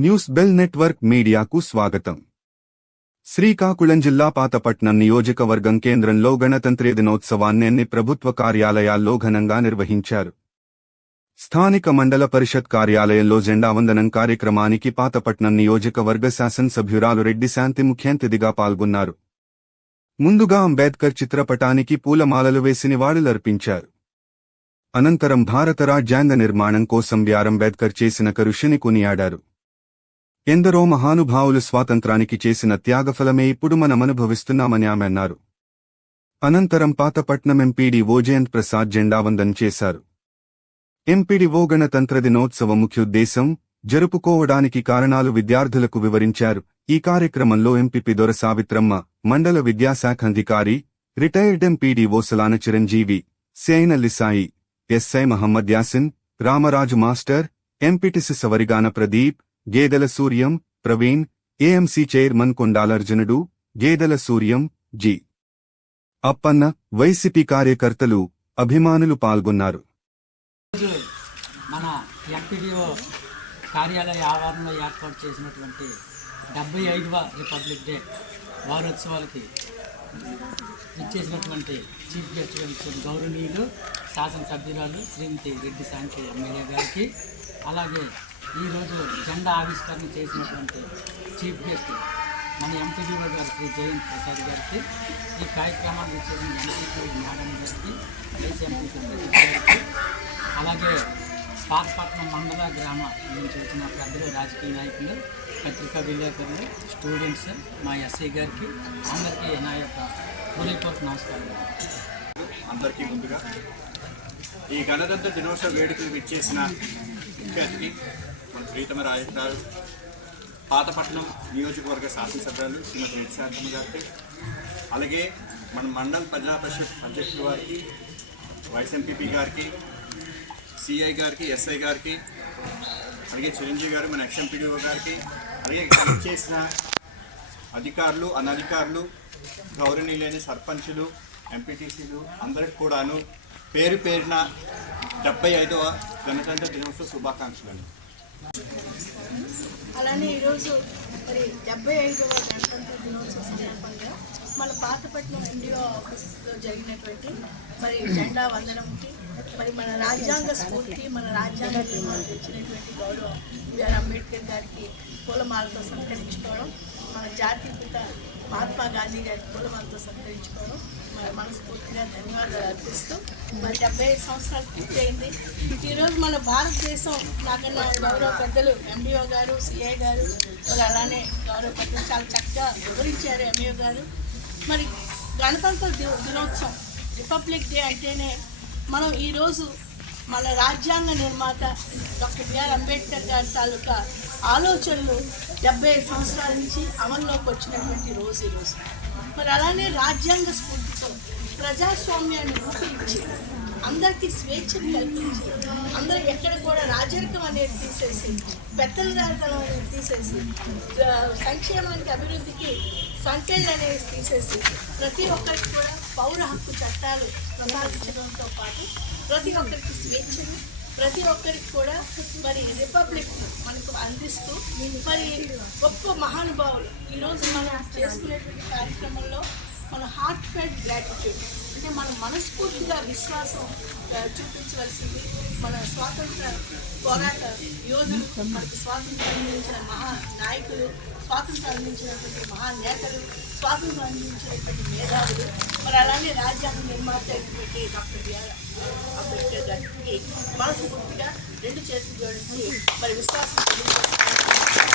News bell network మీడియాకు స్వాగతం. శ్రీకాకుళం జిల్లా పాతపట్నం నియోజకవర్గం కేంద్రంలో గణతంత్ర దినోత్సవాన్ని అన్ని ప్రభుత్వ కార్యాలయాల్లో ఘనంగా నిర్వహించారు. స్థానిక మండల పరిషత్ కార్యాలయంలో జెండా వందనం కార్యక్రమానికి పాతపట్నం నియోజకవర్గ శాసనసభ్యురాలు రెడ్డి శాంతి ముఖ్య అతిథిగా పాల్గొన్నారు. ముందుగా అంబేద్కర్ చిత్రపటానికి పూలమాలలు వేసి నివాళులర్పించారు. అనంతరం భారత రాజ్యాంగ నిర్మాణం కోసం బిఆర్ అంబేద్కర్ చేసిన కృషిని కొనియాడారు. ఎందరో మహానుభావులు స్వాతంత్రానికి చేసిన త్యాగఫలమే ఇప్పుడు మనమనుభవిస్తున్నామని ఆమె అన్నారు. అనంతరం పాతపట్నం ఎంపీడీ ఓజయంత్ ప్రసాద్ జెండావందన్ చేశారు. ఎంపీడీఓ గణతంత్ర దినోత్సవ ముఖ్యోద్దేశం జరుపుకోవడానికి కారణాలు విద్యార్థులకు వివరించారు. ఈ కార్యక్రమంలో ఎంపీపీ దొర సావిత్రమ్మ మండల విద్యాశాఖ అధికారి retired MPDO Salana Chiranjeevi సేనల్లిసాయి SI Mohammed Yasin Ramaraju master MPTC Savarigana Pradeep Gedela Suryam Praveen AMC chairman కొండాలర్జునుడు Gedela Suryam G. Appanna YCP కార్యకర్తలు అభిమానులు పాల్గొన్నారు. మన ఎంపీడీఓ కార్యాలయ ఆవరణలో ఏర్పాటు చేసినటువంటి డెబ్బై ఐదవ రిపబ్లిక్ డే వారోత్సవాలకి ఇచ్చేసినటువంటి చీఫ్ గెస్ట్ గౌరవనీయులు శాసనసభ్యురాలు శ్రీమతి రెడ్డి శాంతి ఎమ్మెల్యే గారికి అలాగే ఈరోజు జెండా ఆవిష్కరణ చేసినటువంటి చీఫ్ గెస్ట్ మన ఎంపీడీఓ గారు శ్రీ జయంత్ ప్రసాద్ గారికి ఈ కార్యక్రమాన్ని చేసిన ఎంపీపీ మేడం గారికి వైస్ ఎంపీపీ గారికి అలాగే పాతపట్నం మండల గ్రామ నుంచి వచ్చిన పెద్దలు రాజకీయ నాయకులు పత్రికా విలేకరులు స్టూడెంట్స్ మా ఎస్ఐ గారికి అందరికీ నా యొక్క హృదయపూర్వక నమస్కారం అందరికీ ముందుగా ఈ గణతంత్ర దినోత్సవ వేడుకలు విచ్చేసిన ముఖ్య అతిథి మన ప్రీతమ రాజకారు పాతపట్నం నియోజకవర్గ శాసనసభ్యులు శ్రీమతి రెడ్డి శాంతమ్మ గారికి. అలాగే మన మండల్ ప్రజా పరిషత్ అధ్యక్షుల వారికి వైస్ ఎంపీపీ గారికి సిఐ గారికి ఎస్ఐ గారికి అలాగే చిరంజీవి గారు మన ఎక్స్ఎంపీడీఓ గారికి అలాగే చేసిన అధికారులు అనధికారులు గౌరవనీయులైన సర్పంచులు ఎంపీటీసీలు అందరికి కూడాను పేరు పేరున డెబ్బై ఐదవ గణతంత్ర దినోత్సవ శుభాకాంక్షలు అలానే ఈరోజు మరి డెబ్బై ఐదవ గణతంత్ర దినోత్సవ సందర్భంగా మన పాతపట్నం ఎన్డీఓ ఆఫీస్లో జరిగినటువంటి మరి జెండా వందనంకి మరి మన రాజ్యాంగ స్ఫూర్తి మన రాజ్యాంగ నిర్మాణం తెచ్చినటువంటి గౌరవ బిఆర్ అంబేద్కర్ గారికి పూలమాలతో సంకరించుకోవడం మన జాతీయ పిత మహాత్మా గాంధీ గారి పూలమాలతో సత్కరించుకోవడం మన మనస్ఫూర్తిగా ధన్యవాదాలు అర్పిస్తూ మరి డెబ్బై ఐదు సంవత్సరాలు పూర్తయింది. ఈరోజు మన భారతదేశం నాకన్నా గౌరవ పెద్దలు ఎండిఓ గారు సిఏ గారు మరి అలానే గౌరవ పెద్దలు చాలా చక్కగా వివరించారు ఎంఈఓ గారు. మరి గణతంత్ర దినోత్సవం రిపబ్లిక్ డే అంటేనే మనం ఈరోజు మన రాజ్యాంగ నిర్మాత డాక్టర్ బిఆర్ అంబేద్కర్ గారి తాలూకా ఆలోచనలు డెబ్బై ఐదు సంవత్సరాల నుంచి అమల్లోకి వచ్చినటువంటి రోజు ఈరోజు మరి అలానే రాజ్యాంగ స్ఫూర్తితో ప్రజాస్వామ్యాన్ని రూపొందించి అందరికీ స్వేచ్ఛను కల్పించి అందరూ ఎక్కడ కూడా రాజరికం అనేది తీసేసి పెత్తలదారితనం అనేది తీసేసి సంక్షేమానికి అభివృద్ధికి సంఖ్యలు అనేది తీసేసి ప్రతి ఒక్కరికి కూడా పౌర హక్కు చట్టాలు ప్రసాదించడంతో పాటు ప్రతి ఒక్కరికి స్వేచ్ఛను ప్రతి ఒక్కరికి కూడా మరి రిపబ్లిక్ మనకు అందిస్తూ మరి గొప్ప మహానుభావులు ఈరోజు మనం చేసుకునేటువంటి కార్యక్రమంలో మన హార్ట్ ఫెడ్ గ్రాటిట్యూడ్ అంటే మన మనస్ఫూర్తిగా విశ్వాసం చూపించవలసింది మన స్వాతంత్ర పోరాట యోధులు మనకు స్వాతంత్రం అందించిన మహా నాయకులు స్వాతంత్రం అందించినటువంటి మహా నేతలు స్వాతంత్రం అందించినటువంటి మేధావులు మరి అలానే రాజ్యాంగ నిర్మాత అయినటువంటి డాక్టర్ బిఆర్ అంబేద్కర్ గారికి మనస్ఫూర్తిగా రెండు చేతులు జోడించి మరి విశ్వాసం